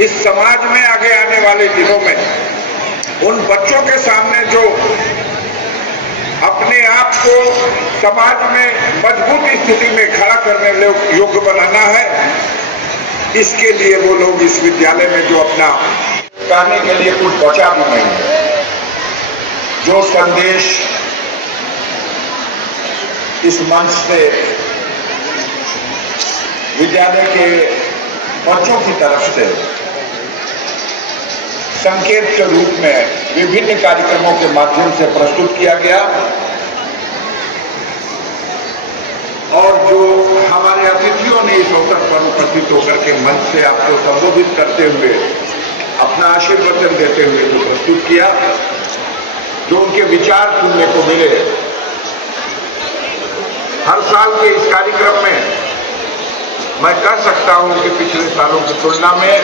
इस समाज में आगे आने वाले दिनों में उन बच्चों के सामने जो अपने आप को समाज में मजबूत स्थिति में खड़ा करने योग्य बनाना है, इसके लिए वो लोग इस विद्यालय में जो अपना कहने के लिए कुछ बचा भी नहीं है। जो संदेश इस मंच से विद्यालय के बच्चों की तरफ से संकेत के रूप में विभिन्न कार्यक्रमों के माध्यम से प्रस्तुत किया गया और जो हमारे अतिथियों ने इस अवसर पर उपस्थित होकर के मंच से आपको संबोधित करते हुए अपना आशीर्वचन देते हुए जो प्रस्तुत किया, जो उनके विचार सुनने को मिले। हर साल के इस कार्यक्रम में मैं कह सकता हूं कि पिछले सालों की तुलना में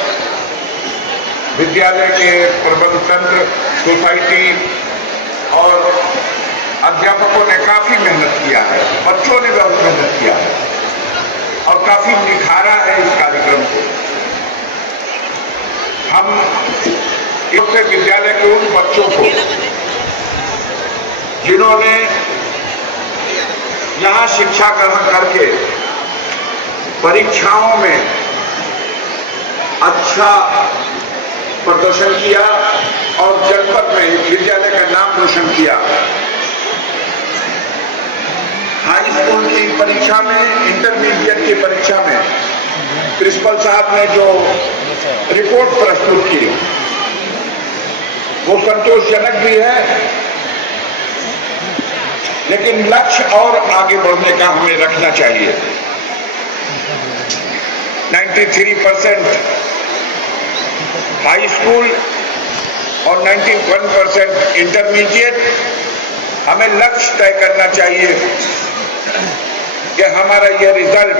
विद्यालय के प्रबंध तंत्र, सोसाइटी और अध्यापकों ने काफी मेहनत किया है, बच्चों ने बहुत मेहनत किया है और काफी निखारा है इस कार्यक्रम को। हम इससे विद्यालय के उन बच्चों को जिन्होंने यहां शिक्षा ग्रहण करके परीक्षाओं में अच्छा प्रदर्शन किया और जनपद में विद्यालय का नाम रोशन किया। हाई स्कूल की परीक्षा में, इंटरमीडिएट की परीक्षा में प्रिंसिपल साहब ने जो रिपोर्ट प्रस्तुत की वो संतोषजनक भी है, लेकिन लक्ष्य और आगे बढ़ने का हमें रखना चाहिए। 93% हाई स्कूल और 91% इंटरमीडिएट, हमें लक्ष्य तय करना चाहिए कि हमारा यह रिजल्ट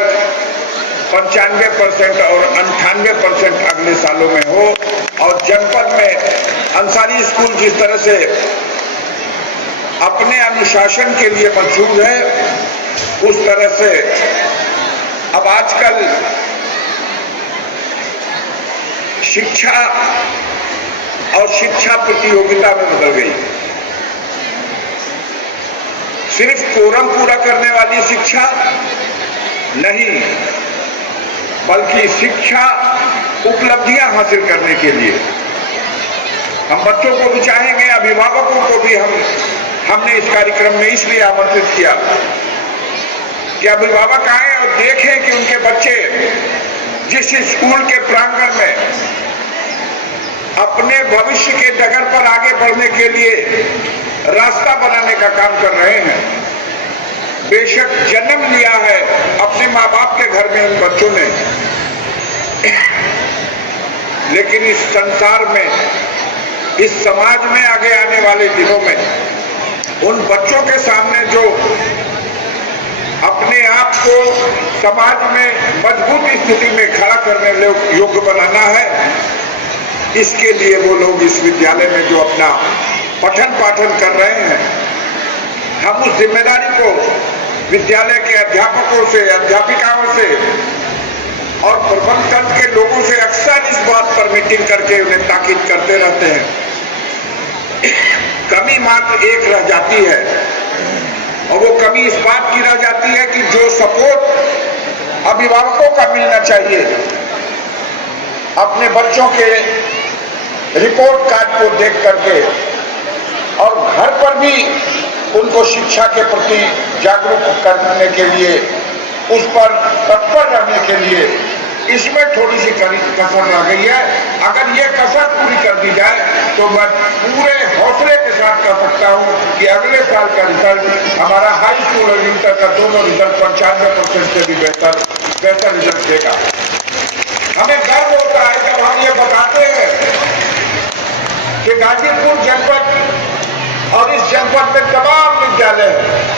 95% और 98% अगले सालों में हो और जनपद में अंसारी स्कूल जिस तरह से अपने अनुशासन के लिए मशहूर है, उस तरह से अब आजकल शिक्षा और शिक्षा प्रतियोगिता में बदल गई। सिर्फ कोरम पूरा करने वाली शिक्षा नहीं, बल्कि शिक्षा उपलब्धियां हासिल करने के लिए हम बच्चों को भी चाहेंगे, अभिभावकों को भी हमने इस कार्यक्रम में इसलिए आमंत्रित किया कि अभिभावक आए और देखें कि उनके बच्चे जिस स्कूल के प्रांगण में अपने भविष्य के डगर पर आगे बढ़ने के लिए रास्ता बनाने का काम कर रहे हैं। बेशक जन्म लिया है अपने माँ बाप के घर में उन बच्चों ने, लेकिन इस संसार में, इस समाज में आगे आने वाले दिनों में उन बच्चों के सामने जो अपने आप को समाज में मजबूत स्थिति में खड़ा करने योग्य बनाना है, इसके लिए वो लोग इस विद्यालय में जो अपना पठन पाठन कर रहे हैं, हम उस जिम्मेदारी को विद्यालय के अध्यापकों से, अध्यापिकाओं से और प्रबंध तंत्र के लोगों से अक्सर इस बात पर मीटिंग करके उन्हें ताकीद करते रहते हैं। कमी मात्र एक रह जाती है और वो कमी इस बात की रह जाती है कि जो सपोर्ट अभिभावकों का मिलना चाहिए अपने बच्चों के रिपोर्ट कार्ड को देख करके और घर पर भी उनको शिक्षा के प्रति जागरूक करने के लिए, उस पर तत्पर रहने के लिए, इसमें थोड़ी सी कसर रह गई है। अगर ये कसर पूरी कर दी जाए तो मैं पूरे हौसले के साथ कह सकता हूं कि अगले साल का रिजल्ट हमारा हाई स्कूल और इंटर का दोनों रिजल्ट 95% से भी बेहतर रिजल्ट देगा। हमें गर्व होता है जब हम ये बताते हैं कि गाजीपुर जनपद और इस जनपद में तमाम विद्यालय हैं,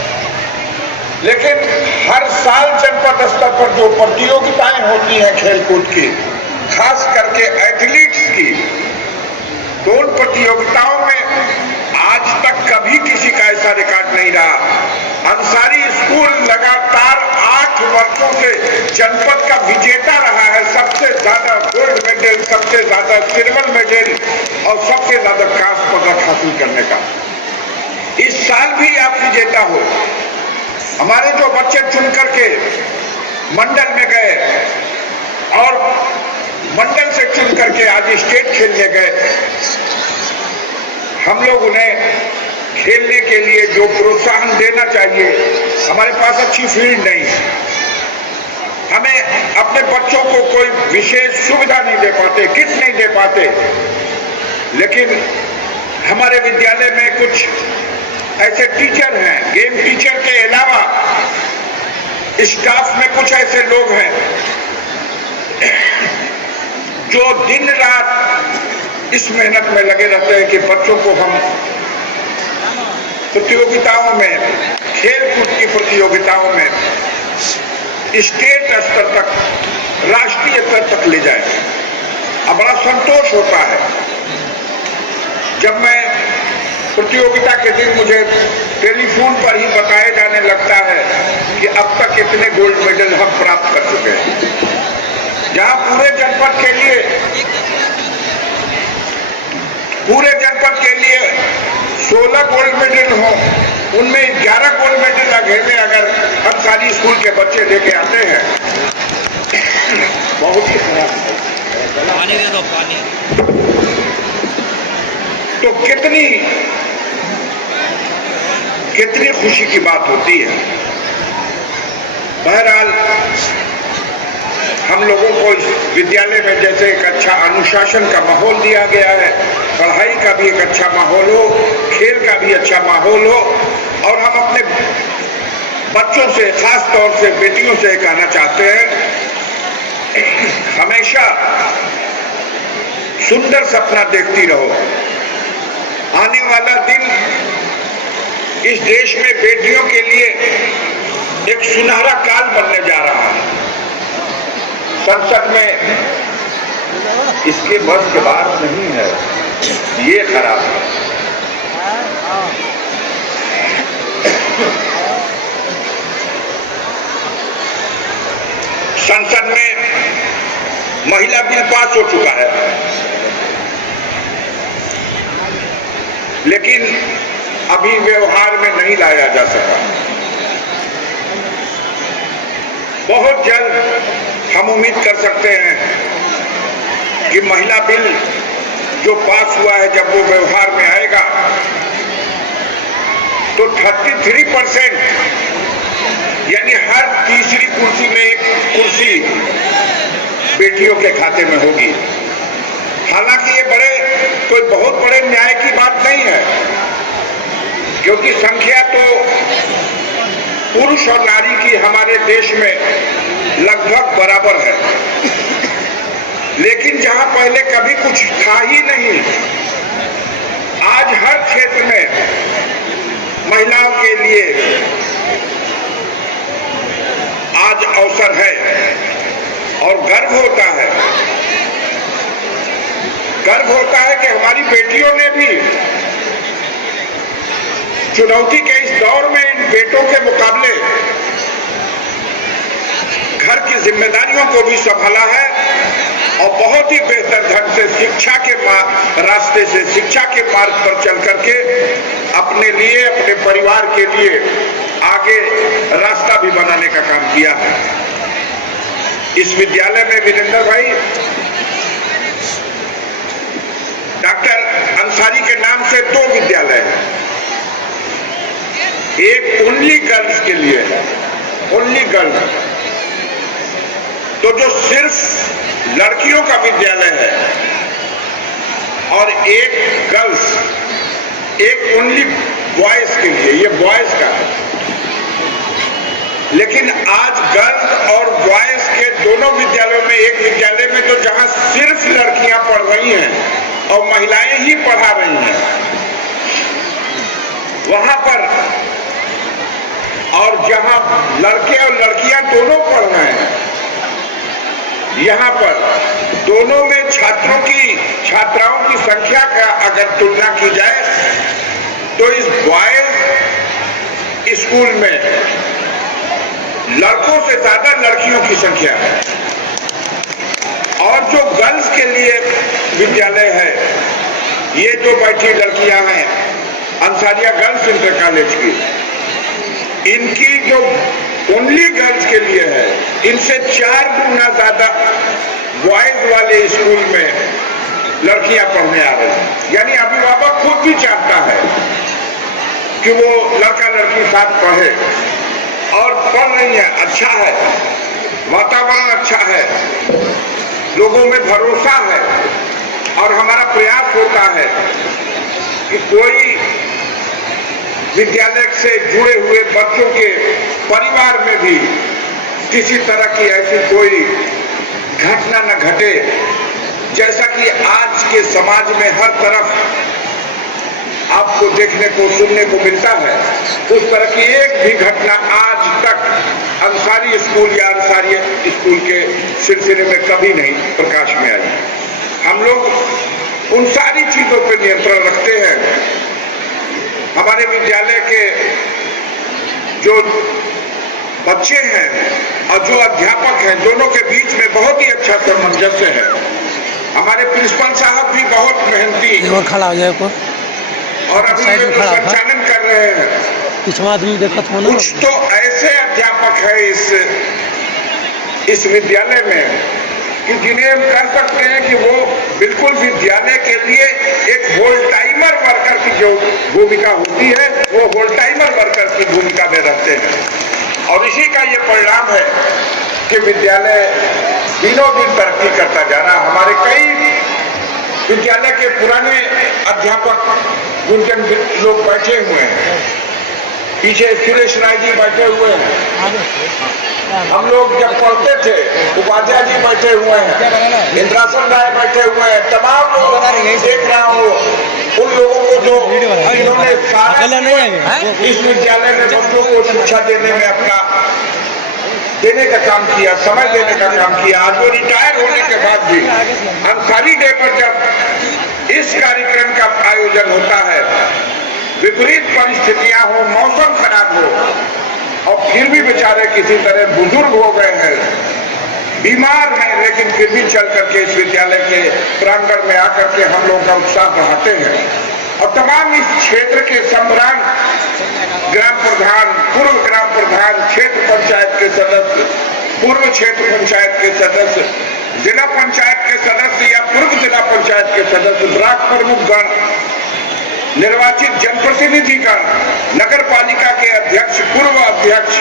लेकिन हर साल जनपद स्तर पर जो प्रतियोगिताएं होती हैं खेलकूद की, खास करके एथलीट्स की, तो उन प्रतियोगिताओं में आज तक कभी किसी का ऐसा रिकॉर्ड नहीं रहा। अंसारी स्कूल लगातार 8 वर्ष वर्षों से जनपद का विजेता रहा है, सबसे ज्यादा गोल्ड मेडल, सबसे ज्यादा सिल्वर मेडल और सबसे ज्यादा कांस्य पदक हासिल करने का। इस साल भी आप विजेता हो। हमारे जो बच्चे चुन करके मंडल में गए और मंडल से चुन करके आज स्टेट खेलने गए, हम लोग उन्हें खेलने के लिए जो प्रोत्साहन देना चाहिए, हमारे पास अच्छी फील्ड नहीं है, हमें अपने बच्चों को कोई विशेष सुविधा नहीं दे पाते, किट नहीं दे पाते। लेकिन हमारे विद्यालय में कुछ ऐसे टीचर हैं, गेम टीचर के अलावा स्टाफ में कुछ ऐसे लोग हैं जो दिन रात इस मेहनत में लगे रहते हैं कि बच्चों को हम प्रतियोगिताओं में, खेल कूद की प्रतियोगिताओं में स्टेट स्तर तक, राष्ट्रीय स्तर तक ले जाए। अब बड़ा संतोष होता है जब मैं प्रतियोगिता के दिन मुझे टेलीफोन पर ही बताया जाने लगता है कि अब तक इतने गोल्ड मेडल हम प्राप्त कर चुके हैं। जहां पूरे जनपद के लिए 16 गोल्ड मेडल हो, उनमें 11 गोल्ड मेडल अकेले अगर अंसारी स्कूल के बच्चे लेके आते हैं, बहुत ही पानी दे दो, पानी। तो कितनी खुशी की बात होती है। बहरहाल हम लोगों को इस विद्यालय में जैसे एक अच्छा अनुशासन का माहौल दिया गया है, पढ़ाई का भी एक अच्छा माहौल हो, खेल का भी अच्छा माहौल हो, और हम अपने बच्चों से, खास तौर से बेटियों से कहना चाहते हैं, हमेशा सुंदर सपना देखती रहो। आने वाला दिन इस देश में बेटियों के लिए एक सुनहरा काल बनने जा रहा है। संसद में इसके बस के बात नहीं है, ये खराब है। संसद में महिला बिल पास हो चुका है, लेकिन अभी व्यवहार में नहीं लाया जा सका। बहुत जल्द हम उम्मीद कर सकते हैं कि महिला बिल जो पास हुआ है, जब वो व्यवहार में आएगा तो 33% यानी हर तीसरी कुर्सी में एक कुर्सी बेटियों के खाते में होगी। हालांकि ये कोई बहुत बड़े न्याय की बात नहीं है, क्योंकि संख्या तो पुरुष और नारी की हमारे देश में लगभग बराबर है। लेकिन जहां पहले कभी कुछ था ही नहीं, आज हर क्षेत्र में महिलाओं के लिए आज अवसर है और गर्व होता है कि हमारी बेटियों ने भी चुनौती के इस दौर में इन बेटों के मुकाबले घर की जिम्मेदारियों को भी संभाला है और बहुत ही बेहतर ढंग से शिक्षा के रास्ते से, शिक्षा के मार्ग पर चल करके अपने लिए, अपने परिवार के लिए आगे रास्ता भी बनाने का काम किया है। इस विद्यालय में वीरेंद्र भाई डॉक्टर अंसारी के नाम से 2 विद्यालय हैं। एक ओनली गर्ल्स के लिए है, ओनली गर्ल्स, तो जो सिर्फ लड़कियों का विद्यालय है, और एक गर्ल्स, एक ओनली बॉयज के लिए, ये बॉयज का है। लेकिन आज गर्ल्स और बॉयज के दोनों विद्यालयों में, एक विद्यालय में तो जहां सिर्फ लड़कियां पढ़ रही हैं और महिलाएं ही पढ़ा रही हैं, वहां पर, और जहां लड़के और लड़कियां दोनों पढ़ रहे हैं, यहां पर दोनों में छात्राओं की संख्या का अगर तुलना की जाए तो इस बॉयज स्कूल में लड़कों से ज्यादा लड़कियों की संख्या है। और जो गर्ल्स के लिए विद्यालय है, ये जो बैठी लड़कियां हैं अंसारिया गर्ल्स इंटर कॉलेज की, इनकी जो ओनली गर्ल्स के लिए है, इनसे 4 गुना ज्यादा बॉयज वाले स्कूल में लड़कियां पढ़ने आ रही हैं। यानी अभिभावक खुद भी चाहता है कि वो लड़का लड़की साथ पढ़े, और पढ़ रही है, अच्छा है, वातावरण अच्छा है, लोगों में भरोसा है, और हमारा प्रयास होता है कि कोई विद्यालय से जुड़े हुए बच्चों के परिवार में भी किसी तरह की ऐसी कोई घटना न घटे, जैसा कि आज के समाज में हर तरफ आपको देखने को सुनने को मिलता है। उस तरह की एक भी घटना आज तक अंसारी स्कूल या अंसारी स्कूल के सिलसिले में कभी नहीं प्रकाश में आई। हम लोग उन सारी चीजों पर नियंत्रण रखते हैं। हमारे विद्यालय के जो बच्चे हैं और जो अध्यापक हैं, दोनों के बीच में बहुत ही अच्छा सामंजस्य है। हमारे प्रिंसिपल साहब भी बहुत मेहनती और खड़ा हो जाए और अभी ये जो संचालन कर रहे हैं, कुछ तो ऐसे अध्यापक है इस विद्यालय में कि जिन्हें हम कर सकते हैं कि वो बिल्कुल विद्यालय के लिए एक होल टाइमर वर्कर की जो भूमिका होती है, वो होल टाइमर वर्कर की भूमिका में रहते हैं। और इसी का ये परिणाम है कि विद्यालय दिनों दिन तरक्की करता जा रहा। हमारे कई विद्यालय के पुराने अध्यापक गुंजन लोग बैठे हुए हैं, पीछे सुरेश राय जी बैठे हुए हैं, हम लोग जब पढ़ते थे उपाध्याय जी बैठे हुए हैं, इंद्रासन राय बैठे हुए हैं, तमाम लोग देख रहा हूँ उन लोगों को जो इन्होंने इस विद्यालय में बच्चों को शिक्षा देने में अपना देने का काम किया, समय देने का काम किया। आज वो रिटायर होने के बाद भी अंसारी डे पर जब इस कार्यक्रम का आयोजन होता है, विपरीत परिस्थितियां हो, मौसम खराब हो, और फिर भी बेचारे किसी तरह बुजुर्ग हो गए हैं, बीमार हैं, लेकिन फिर भी चल करके इस विद्यालय के प्रांगण में आकर के हम लोग का उत्साह बढ़ाते हैं। और तमाम इस क्षेत्र के सम्रांग ग्राम प्रधान, पूर्व ग्राम प्रधान, क्षेत्र पंचायत के सदस्य, पूर्व क्षेत्र पंचायत के सदस्य, जिला पंचायत के सदस्य या पूर्व जिला पंचायत के सदस्य, ब्लॉक प्रमुखगण, निर्वाचित जनप्रतिनिधिगण, नगर पालिका के अध्यक्ष, पूर्व अध्यक्ष,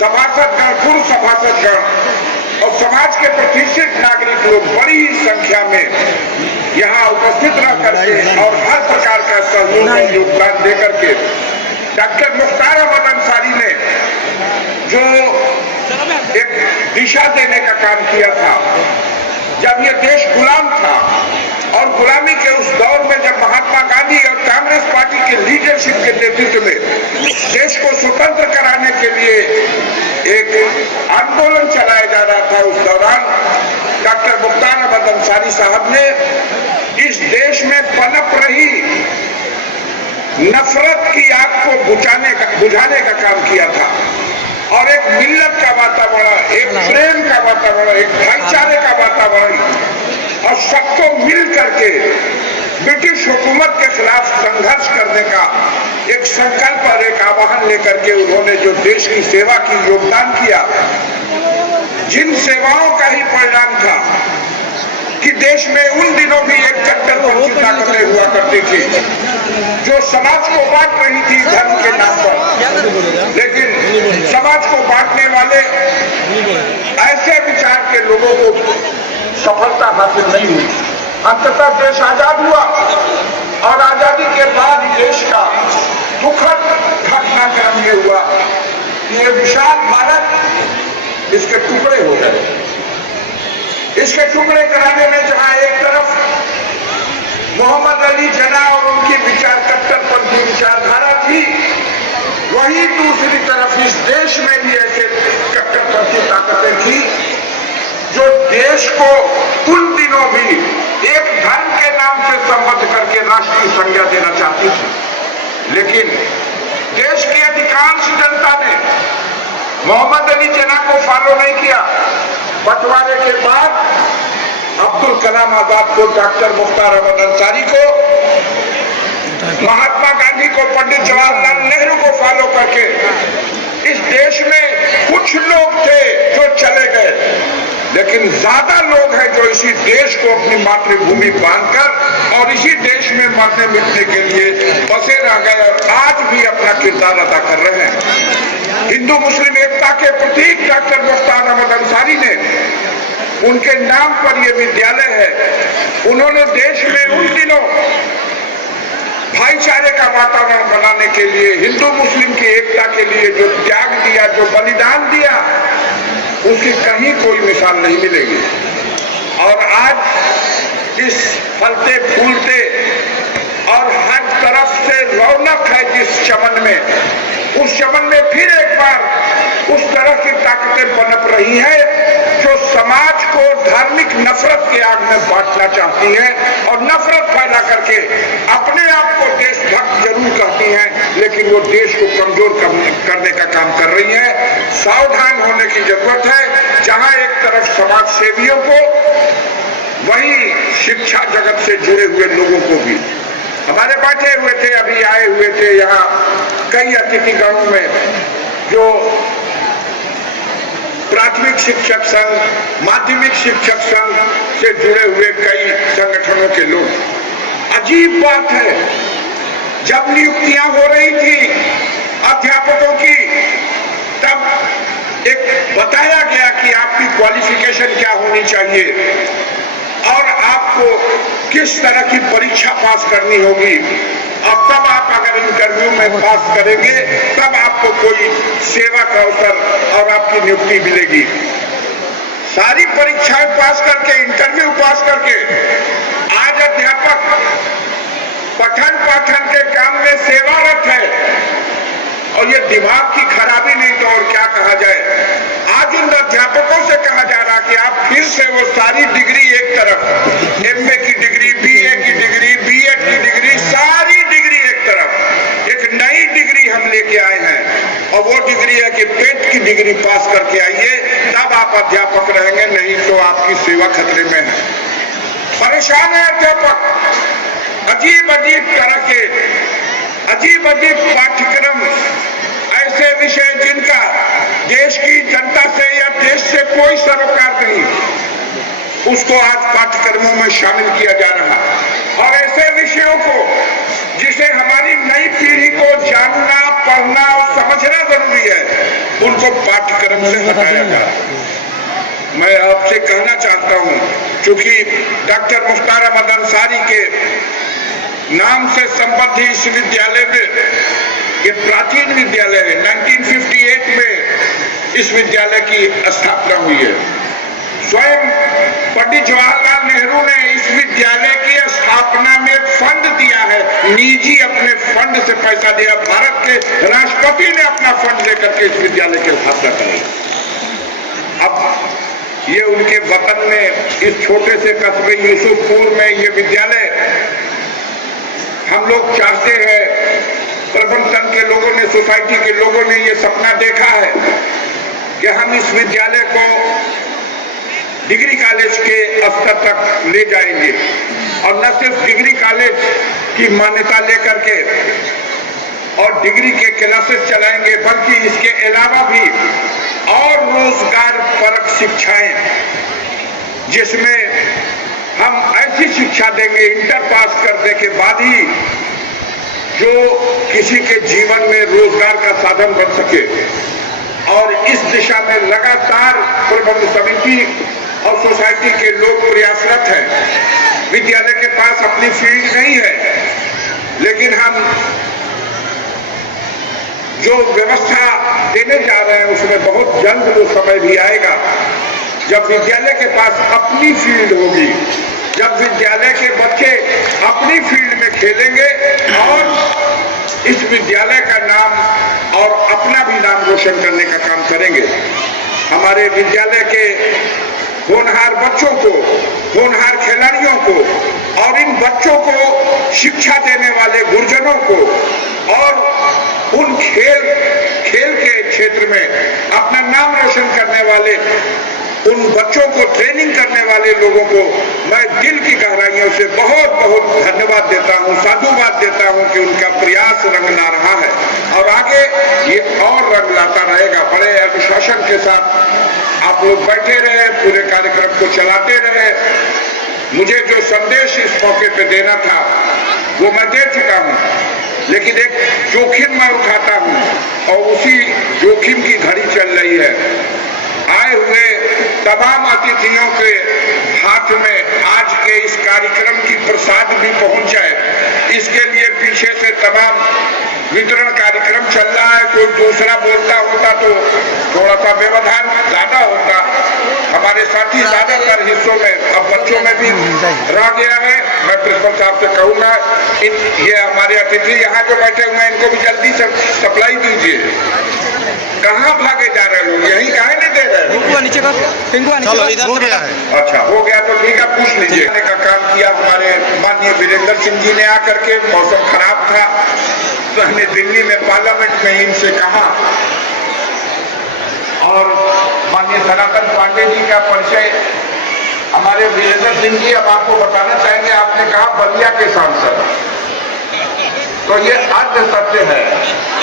सभासदगण, पूर्व सभासदगण और समाज के प्रतिष्ठित नागरिक लोग बड़ी संख्या में यहाँ उपस्थित रह करके और हर प्रकार का सहयोग और योगदान दे करके डॉक्टर मुख्तार अहमद अंसारी ने जो एक दिशा देने का काम किया था, जब ये देश गुलाम था और गुलामी के उस दौर में जब महात्मा गांधी और कांग्रेस पार्टी के लीडरशिप के नेतृत्व में देश को स्वतंत्र कराने के लिए एक आंदोलन चलाया जा रहा था, उस दौरान डॉक्टर मुख्तार अहमद अंसारी साहब ने इस देश में पनप रही नफरत की आग को बुझाने का काम किया था और एक मिल्लत का वातावरण, एक प्रेम का वातावरण, एक भाईचारे का वातावरण और सबको मिल करके ब्रिटिश हुकूमत के खिलाफ संघर्ष करने का एक संकल्प और एक आह्वान लेकर के उन्होंने जो देश की सेवा की योगदान किया, जिन सेवाओं का ही परिणाम था कि देश में उन दिनों भी एक कट्टरपंथी ताकतें हुआ करती थी जो समाज को बांट रही थी धर्म के नाम पर, लेकिन समाज को बांटने वाले ऐसे विचार के लोगों को सफलता हासिल नहीं हुई। अंततः देश आजाद हुआ और आजादी के बाद देश का दुखद घटनाक्रम ये हुआ कि ये विशाल भारत इसके टुकड़े हो गए। इसके टुकड़े कराने में जहां एक तरफ मोहम्मद अली जिन्ना और उनकी कट्टरपंथी विचारधारा थी, वहीं दूसरी तरफ इस देश में भी ऐसे कट्टरपंथी ताकतें थी जो देश को उन दिनों भी एक धर्म के नाम से संबद्ध करके राष्ट्रीय संज्ञा देना चाहती थी। लेकिन देश की अधिकांश जनता ने मोहम्मद अली बंटवारे के बाद अब्दुल कलाम आजाद को, डॉक्टर मुख्तार अहमद अंसारी को, महात्मा गांधी को, पंडित जवाहरलाल नेहरू को फॉलो करके इस देश में कुछ लोग थे जो चले गए, लेकिन ज्यादा लोग हैं जो इसी देश को अपनी मातृभूमि मानकर और इसी देश में मरने मिटने के लिए बसे रह गए और आज भी अपना किरदार अदा कर रहे हैं। हिंदू मुस्लिम एकता के प्रतीक डॉक्टर मुख्तार अहमद अंसारी ने, उनके नाम पर यह विद्यालय है। उन्होंने देश में उन दिनों भाईचारे का वातावरण बनाने के लिए, हिंदू मुस्लिम की एकता के लिए जो त्याग दिया, जो बलिदान दिया, उसकी कहीं कोई मिसाल नहीं मिलेगी। और आज इस फलते फूलते और हर तरफ से रौनक है जिस चमन में, उस चमन में फिर एक बार उस तरह की ताकतें पनप रही हैं जो समाज को धार्मिक नफरत के आग में बांटना चाहती हैं और नफरत पैदा करके अपने आप को देशभक्त जरूर कहती हैं, लेकिन वो देश को कमजोर करने का काम कर रही हैं। सावधान होने की जरूरत है। जहां एक तरफ समाज सेवियों को, वहीं शिक्षा जगत से जुड़े हुए लोगों को भी। हमारे बैठे हुए थे, अभी आए हुए थे यहाँ कई अतिथि गणों में जो प्राथमिक शिक्षक संघ, माध्यमिक शिक्षक संघ से जुड़े हुए कई संगठनों के लोग। अजीब बात है, जब नियुक्तियां हो रही थी अध्यापकों की, तब एक बताया गया कि आपकी क्वालिफिकेशन क्या होनी चाहिए और आपको किस तरह की परीक्षा पास करनी होगी, और तब आप अगर इंटरव्यू में पास करेंगे तब आपको कोई सेवा का अवसर और आपकी नियुक्ति मिलेगी। सारी परीक्षाएं पास करके, इंटरव्यू पास करके आज अध्यापक पठन पाठन के काम में सेवारत है, और ये दिमाग की खराबी नहीं तो और क्या कहा जाए। आज उन अध्यापकों से कहा जा रहा कि आप फिर से वो सारी डिग्री एक तरफ, एमए की डिग्री, बीए की डिग्री, बीएड की डिग्री, सारी डिग्री एक तरफ, एक नई डिग्री हम लेके आए हैं और वो डिग्री है कि टेट की डिग्री पास करके आइए, तब आप अध्यापक रहेंगे, नहीं तो आपकी सेवा खतरे में है। परेशान है अध्यापक। अजीब अजीब तरह के अजीब अजीब पाठ्यक्रम, ऐसे विषय जिनका देश की जनता से या देश से कोई सरोकार नहीं, उसको आज पाठ्यक्रमों में शामिल किया जा रहा। और ऐसे विषयों को जिसे हमारी नई पीढ़ी को जानना, पढ़ना और समझना जरूरी है, उनको पाठ्यक्रम से हटाया जा रहा। मैं आपसे कहना चाहता हूं, चूंकि डॉक्टर मुख्तार अहमद अंसारी के नाम से संबद्ध इस विद्यालय में, ये प्राचीन विद्यालय है, 1958 में इस विद्यालय की स्थापना हुई है। स्वयं पंडित जवाहरलाल नेहरू ने इस विद्यालय की स्थापना में फंड दिया है, निजी अपने फंड से पैसा दिया। भारत के राष्ट्रपति ने अपना फंड लेकर के इस विद्यालय की स्थापना की। अब ये उनके वतन में, इस छोटे से कस्बे यूसुफपुर में ये विद्यालय, हम लोग चाहते हैं, प्रबंधन के लोगों ने, सोसाइटी के लोगों ने ये सपना देखा है कि हम इस विद्यालय को डिग्री कॉलेज के स्तर तक ले जाएंगे, और न सिर्फ डिग्री कॉलेज की मान्यता लेकर के और डिग्री के क्लासेस चलाएंगे, बल्कि इसके अलावा भी और रोजगार परक शिक्षाएं, जिसमें हम ऐसी शिक्षा देंगे इंटर पास करने के बाद ही जो किसी के जीवन में रोजगार का साधन बन सके। और इस दिशा में लगातार प्रबंध समिति और सोसाइटी के लोग प्रयासरत हैं। विद्यालय के पास अपनी फील्ड नहीं है, लेकिन हम जो व्यवस्था देने जा रहे हैं उसमें बहुत जल्द वो समय भी आएगा जब विद्यालय के पास अपनी फील्ड होगी, जब विद्यालय के बच्चे अपनी फील्ड में खेलेंगे और इस विद्यालय का नाम और अपना भी नाम रोशन करने का काम करेंगे। हमारे विद्यालय के होनहार बच्चों को, होनहार खिलाड़ियों को और इन बच्चों को शिक्षा देने वाले गुरुजनों को और उन खेल के क्षेत्र में अपना नाम रोशन करने वाले उन बच्चों को ट्रेनिंग करने वाले लोगों को मैं दिल की गहराइयों से बहुत बहुत धन्यवाद देता हूं, साधुवाद देता हूं कि उनका प्रयास रंग ला रहा है और आगे ये और रंग लाता रहेगा। बड़े अनुशासन के साथ आप लोग बैठे रहे, पूरे कार्यक्रम को चलाते रहे। मुझे जो संदेश इस मौके पे देना था वो मैं दे चुका हूं, लेकिन एक जोखिम मैं उठाता हूं और उसी जोखिम की घड़ी चल रही है। आए हुए तमाम अतिथियों के हाथ में आज के इस कार्यक्रम की प्रसाद भी पहुंच जाए, इसके लिए पीछे से तमाम वितरण कार्यक्रम चल रहा है। कोई दूसरा बोलता होता तो थोड़ा सा व्यवधान ज्यादा होता। हमारे साथी ज्यादातर हिस्सों में अब बच्चों में भी रह गया है। मैं प्रिंसिपल साहब से कहूंगा ये हमारे अतिथि यहाँ जो बैठे हुए हैं इनको भी जल्दी से सप्लाई दीजिए। कहाँ भागे जा रहे लोग, यही काहे नहीं दे रहे? नीचे का चलो इधर हो गया है। अच्छा हो गया तो ठीक है, पूछ लीजिए। का काम किया हमारे माननीय वीरेंद्र सिंह जी ने आकर के। मौसम खराब था तो हमने दिल्ली में पार्लियामेंट में इनसे कहा और माननीय सनातन पांडे जी का परिचय हमारे वीरेंद्र सिंह जी अब आपको बताना चाहेंगे। आपने कहा बलिया के सांसद, तो ये अर्ध सत्य है।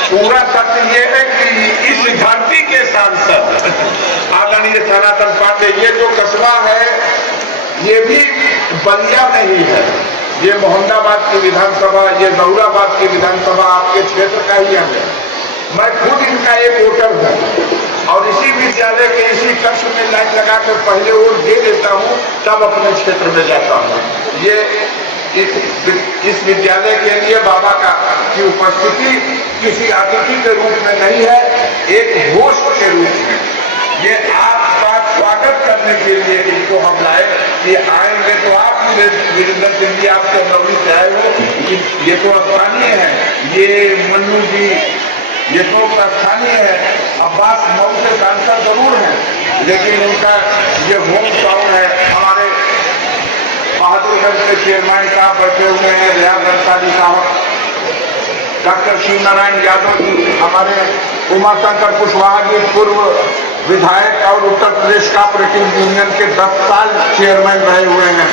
पूरा सत्य ये है कि इस धरती के सांसद आदरणीय सनातन पांडे, ये जो कस्बा है ये भी बलिया में ही है। ये मोहम्मदाबाद की विधानसभा, ये दौराबाद की विधानसभा आपके क्षेत्र का ही है। मैं खुद इनका एक वोटर हूँ और इसी विद्यालय के इसी कक्ष में लाइन लगा कर पहले वोट दे देता हूँ, तब अपने क्षेत्र में जाता हूँ। ये इस विद्यालय के लिए बाबा का की उपस्थिति किसी अतिथि के रूप में नहीं है, एक होस्ट के रूप में। ये आपका स्वागत करने के लिए इनको हम लाए कि आएंगे तो आप वीरेंद्र सिंह जी आप चंदौली से आए हो, ये तो स्थानीय है। ये मन्नू जी ये तो स्थानीय है। अब्बास मऊ से सांसद जरूर है, लेकिन उनका ये होम टाउन है। हमारे बहादुरगंज के चेयरमैन साहब बैठे हुए हैं, रियाज अंसारी साहब, डॉक्टर शिव नारायण यादव जी, हमारे उमाशंकर कुशवाहा जी पूर्व विधायक और उत्तर प्रदेश कोऑपरेटिव यूनियन के 10 साल चेयरमैन रहे हुए हैं।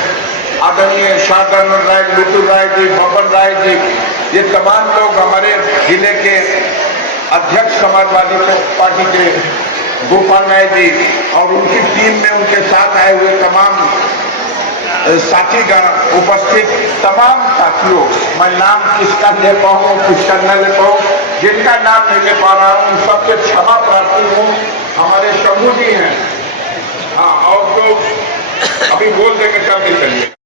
आदरणीय शारदानंद राय, लुटू राय जी, बबन राय जी, ये तमाम लोग हमारे जिले के अध्यक्ष समाजवादी पार्टी के गोपाल राय जी और उनकी टीम में उनके साथ आए हुए तमाम साथीगण, उपस्थित तमाम साथियों, मैं नाम किसका ले पाऊँ किसका न ले पाऊँ, जिनका नाम नहीं ले पा रहा हूँ उन सबसे क्षमा प्रार्थी हूँ। हमारे शंभू जी हैं, हाँ, और तो अभी बोल देंगे तब निकलिए।